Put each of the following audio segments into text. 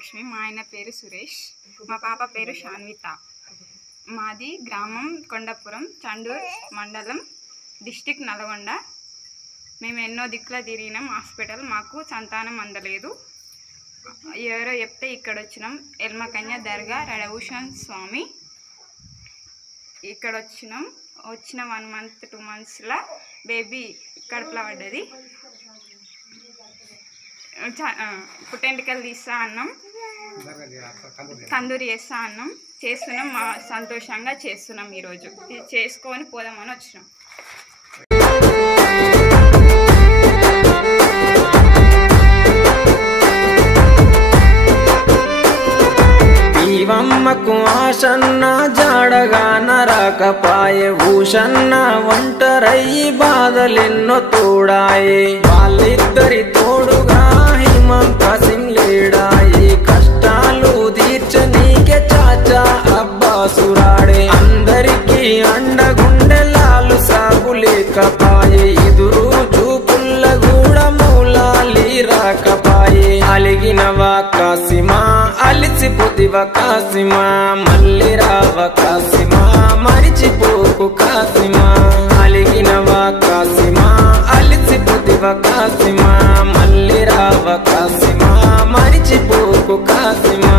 వరలక్ష్మి, మా ఆయన పేరు సురేష్, మా పాప పేరు శాన్విత. మాది గ్రామం కొండపురం, చండూర్ మండలం, డిస్టిక్ నల్గొండ. మేము ఎన్నో దిక్కుల తిరిగినాం హాస్పిటల్, మాకు సంతానం అందలేదు. ఎవరో చెప్తే ఇక్కడ వచ్చినాం. ఎల్మకన్య దర్గా రడభూషణ్ స్వామి ఇక్కడ వచ్చిన 1 month 2 monthsలో బేబీ కడుపులో పడ్డది. పుట్టెంటికలు తీస్తా అన్నాం, తందూరి చేస్తా అన్నాం, చేస్తున్నాం. మా సంతోషంగా చేస్తున్నాం. ఈరోజు చేసుకొని పోదామని వచ్చినాం. శివమ్మకు ఆశన్న జాడగా నరకపాయే, ఊషన్న ఒంటరయ్యి బాధలెన్నో తోడాయే. వాళ్ళిద్దరి తోడుగా హిమంత సింగ్ లేడాయి. కష్టాలు తీర్చనీకే చాచా అబ్బాసురాడే. అందరికీ అండగుండెలాలు సాగు లేకపాయే. ఎదురు చూపుల్ల కూడా మూలాలి రాకపాయే. అలిగినవా కాసిమా, అలిసిపోతివా కాసిమా, మళ్ళీ రావా కాసిమా, మరిచిపోకు కాసిమా. అలిగినవా కాసిమా, అలిసిపోతివా కాసిమా, మళ్ళీ రావా కాసిమా, మరిచిపోకు కాసిమా.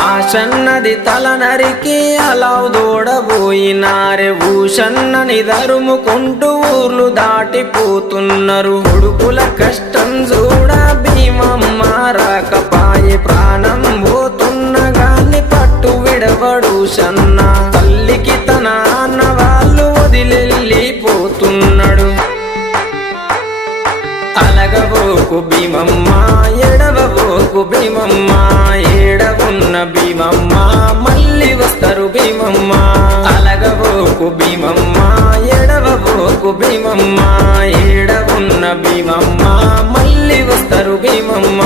ఆశన్నది తల నరికి అలావు దూడబోయినారే. ఊషన్నని దరుముకుంటూ ఊర్లు దాటిపోతున్నారు. కొడుకుల కష్టం చూడ భీమమ్మ రాకపాయే. ప్రాణం పోతున్న గాని పట్టు విడవడు షన్న. తల్లికి తన అన్న వాళ్ళు వదిలెళ్ళిపోతున్నాడు. అలగబోకు భీమమ్మ, ఎడవబోకు భీమమ్మ, ఏడవున్న భీమమ్మ మళ్ళీ వస్తారు భీమమ్మ. అలగబోకు భీమమ్మ, ఎడవబోకు భీమమ్మ, ఏడవున్న భీమమ్మ మళ్ళీ వస్తారు భీమమ్మ.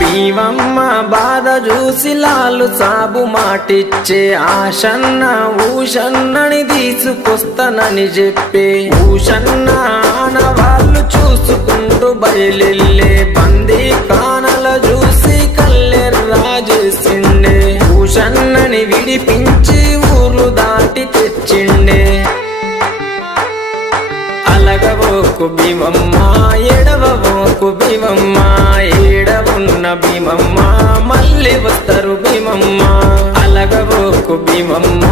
భీమమ్మ బాధ చూసి లాలు సాబు మాటిచ్చే. ఆశన్న ఊషన్నని తీసుకొస్తానని చెప్పే. ఊషన్న ఆనవాళ్ళు చూసుకుంటూ బయలెళ్ళే. బందీ కానల చూసి కల్లెర్రా చేసిండే. ఊషన్నని విడిపించి ఊరు దాటి తెచ్చిండే. అలగబోకు భీమమ్మ, ఎడవబోకు భీమమ్మ, ఏడవున్న భీమమ్మ మళ్ళీ వస్తారు భీమమ్మ. అలగబోకు భీమమ్మ,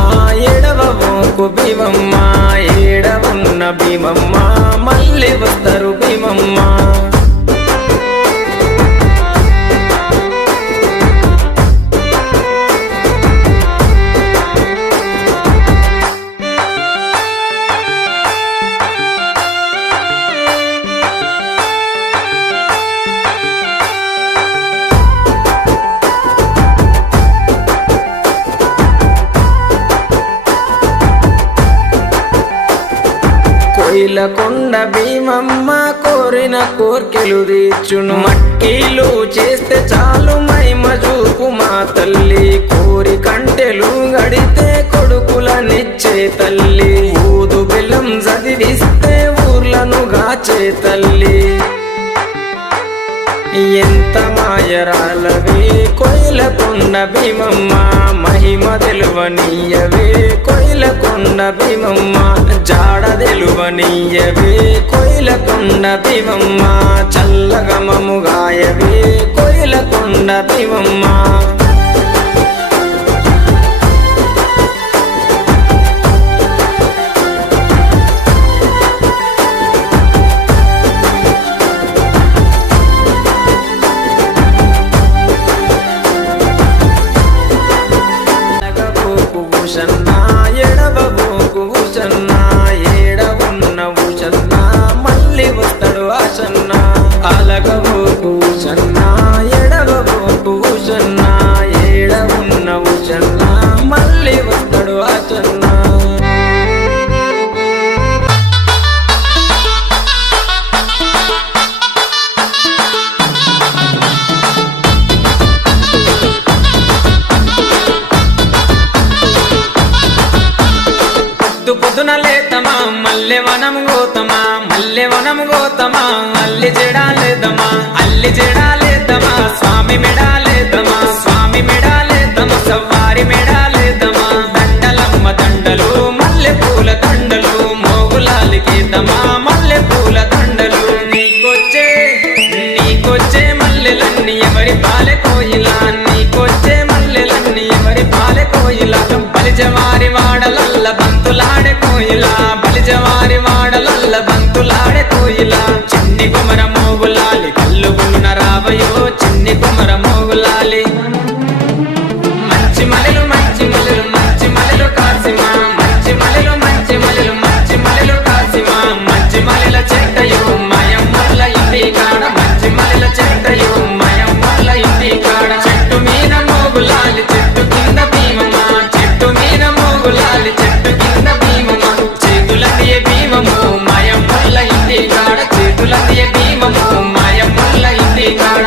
ఎడవబోకు భీమమ్మ, ఏడవున్న భీమమ్మ మళ్ళీ వస్తారు భీమమ్మ. కొండ భీమమ్మ కోరిన కోర్కెలు తీర్చును. మట్టిలు చేస్తే చాలు మైమ చూపు మా తల్లి. కోరి కంటెలు గడితే కొడుకులనిచ్చే తల్లి. ఊదు బెల్లం చదివిస్తే ఊర్లను గాచే తల్లి. ఎంత మాయరాలవే కోయిలకొండ భీమమ్మ, మహిమ తెలువనీయవే కోయిలకొండ భీమమ్మ. జాడ తెలువనీయవే కోయిలకొండ భీమమ్మ, చల్లగా మముగాయవే కోయిలకొండ భీమమ్మ. మల్లెవనం గోతమా మల్లెవనం గోతమా అల్లి జడాలేదమా అల్లి జడాలేదమా స్వామి మెడాలేదమా స్వామి మెడాలేదమా సవ్వారి మెడాలేదమా దండలమ్మ దండలు మల్లె పూల దండలు మోగులాలికేదమా మల్లె పూల దండలు నీకొచ్చే మల్లెలన్నీ ఎవరి పాలె కోయిలా నీకొచ్చే మల్లెలన్నీ ఎవరి పాలె కోయిలా బలిజవారి వాడలల్ల బంతులాడే కోయిలా బలిజవారి వాడలల్ల బంతులాడే కోయిలా చిన్ని కుమర మోగులాలి కళ్ళు గులున రావయో చిన్ని కుమర మోగులాలి మంచి మలెలు మంచి మలెలు మంచి మలెలు కాసిమా మంచి మలెలు మంచి మలెలు మంచి మలెలు కాసిమా మంచి మలెల చెట్టయో మయమ్మల్ల ఇంటి కాడ మంచి మలెల చెట్టయో మయమ్మల్ల ఇంటి కాడ చెట్టు మీద మోగులాలి చెట్టు కింద భీమమా చెట్టు మీద మోగులాలి చెట్టు కింద భీమమా చేతులదియ భీమము మయమ్మల్ల ఇంటి కాడ చేతులదియ భీమము మయమ్మల్ల ఇంటి కాడ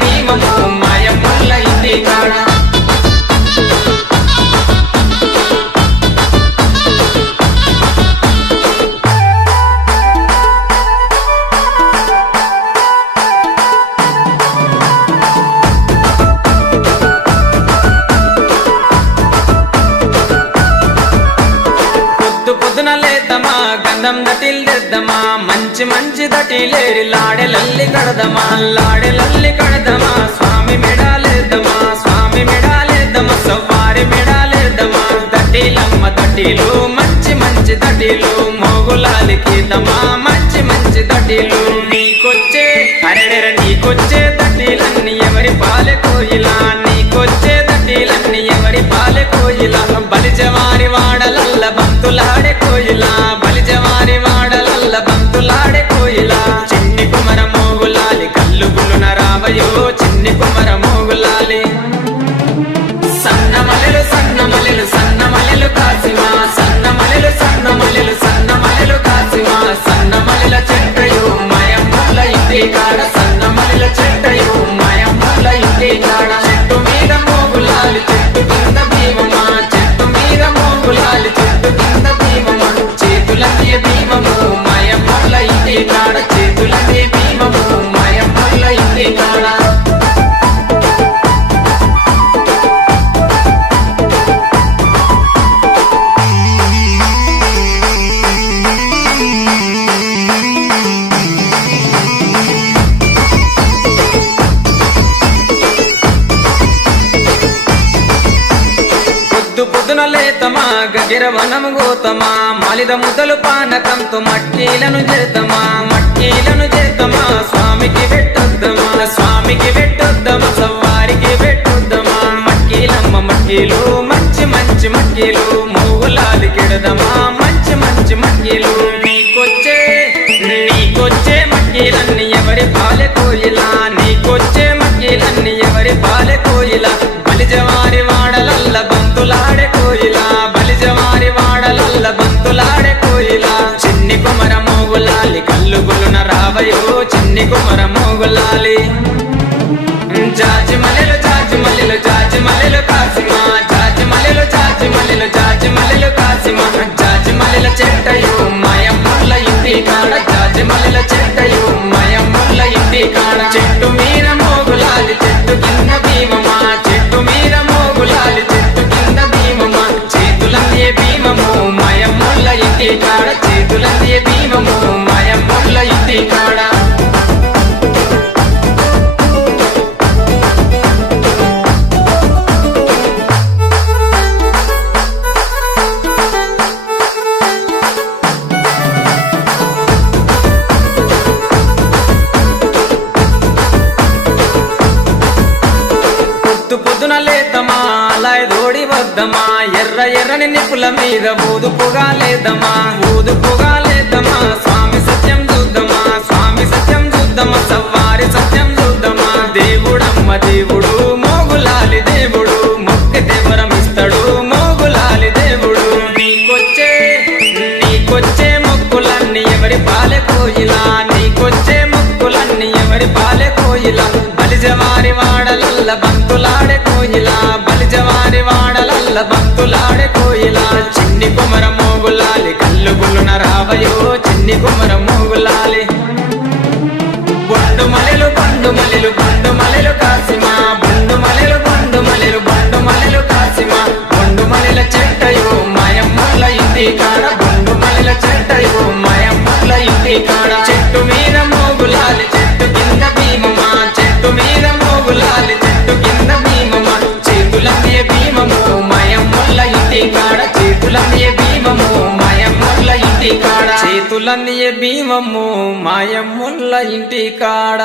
భీమము మయమ్మల్ల ఇంటి కాడ పొద్దున లేదమా గంధం దటిల్దమా మంచి మంచి దటిలేరి లాడెలల్లి కడదమా లాడెలల్లి కడదమా స్వామి మెడాలేదమా స్వామి మెడాలేదమా సవ్వారి మెడాలేదమా దటిలమ్మ దటిలు మంచి మంచి దటిలు మోగులాలికిదమా మంచి మంచి దటిలు నీకొచ్చే అరెడెర నీకొచ్చే దటిలన్నీ ఎవరి పాలె కోయిలా నీకొచ్చే దటిలన్నీ ఎవరి పాలె కోయిలా బలిజవారి వాడలల్ల బంతులాడే కోయిలా బలిజవారి వాడలల్ల బంతులాడే కోయిలా చిన్ని కుమర మోగులాలి కళ్ళు గులున రావయో చిన్ని కుమర మోగులాలి సన్న మలెలు సన్న మలెలు సన్న మలెలు కాసిమా సన్న మలెలు సన్న మలెలు సన్న మలెలు కాసిమా సన్న మలెల చెట్టయో మయమ్మల్ల ఇంటి కాడ సన్న మలెల చెట్టయో మయమ్మల్ల ఇంటి కాడ చెట్టు మీద మోగులాలి చెట్టు కింద భీమమా చెట్టు మీద మోగులాలి చెట్టు కింద భీమమా చేతులదియ భీమము మయమ్మల్ల ఇంటి కాడ చేతులదియ భీమము మయమ్మల్ల ఇంటి కాడ పొద్దున లేతమా గగిరవనము గోతమా మాలిద ముదలు పానకంతో మట్కీలను చేతమా మట్కీలను చేతమా స్వామికి పెట్టొద్దమా స్వామికి పెట్టొద్దమా సవ్వారికి పెట్టొద్దమా మట్కీలమ్మ మట్కీలు మంచి మంచి మట్కీలు మోగులాలి కెడదమా మంచి మంచి మట్కీలు నీకొచ్చే మట్కీలన్నీ ఎవరి పాలె కోయిలా నీకొచ్చే మట్కీలన్నీ ఎవరి పాలె కోయిలా బలిజవారి వాడలల్ల బంతులాడే కోయిలా బలిజవారి వాడలల్ల బంతులాడే కోయిలా చిన్ని కుమర మోగులాలి కళ్ళు గులున రావయో చిన్ని కుమర మోగులాలి జాజి మల్లెలు జాజి మల్లెలు జాజి మల్లెలు కాసిమా జాజి మల్లెలు జాజి మల్లెలు జాజి మల్లెలు కాసిమా జాజి మల్లెల చెట్టయో మయమ్మల్ల ఇంటి కాడ జాజి మల్లెల చెట్టయో మయమ్మల్ల ఇంటి కాడ చెట్టు మీద మోగులాలి చెట్టు కింద భీమమా చెట్టు మీద మోగులాలి చెట్టు కింద భీమమా చేతులదియ భీమము మయమ్మల్ల ఇంటి కాడ చేతులదియ భీమము మయమ్మల్ల ఇంటి కాడ పొద్దున లేదమా అలాయ్ దోడి వద్దమా ఎర్ర ఎర్రని నిప్పుల మీద ఊదు పొగా లేదమా ఊదు పొగా లేదమా స్వామి సత్యం చూద్దామా స్వామి సత్యం చూద్దామా సవ్వారి సత్యం చూద్దామా దేవుడమ్మ దేవుడు మోగులాలి దేవుడు మొక్కి దేవరం ఇస్తాడు మోగులాలి దేవుడు నీకొచ్చే మొక్కులన్నీ ఎవరి పాలె కోయిలా నీకొచ్చే మొక్కులన్నీ ఎవరి పాలె కోయిలా బలిజవారి వాడలల్ల బంతులాడే కోయిలా బలిజవారి వాడలల్ల బంతులాడే కోయిలా చిన్ని కుమర మోగులాలి కళ్ళు పుల్లందియే భీమమ్ము మాయమ్ముల్ల ఇంటి కాడ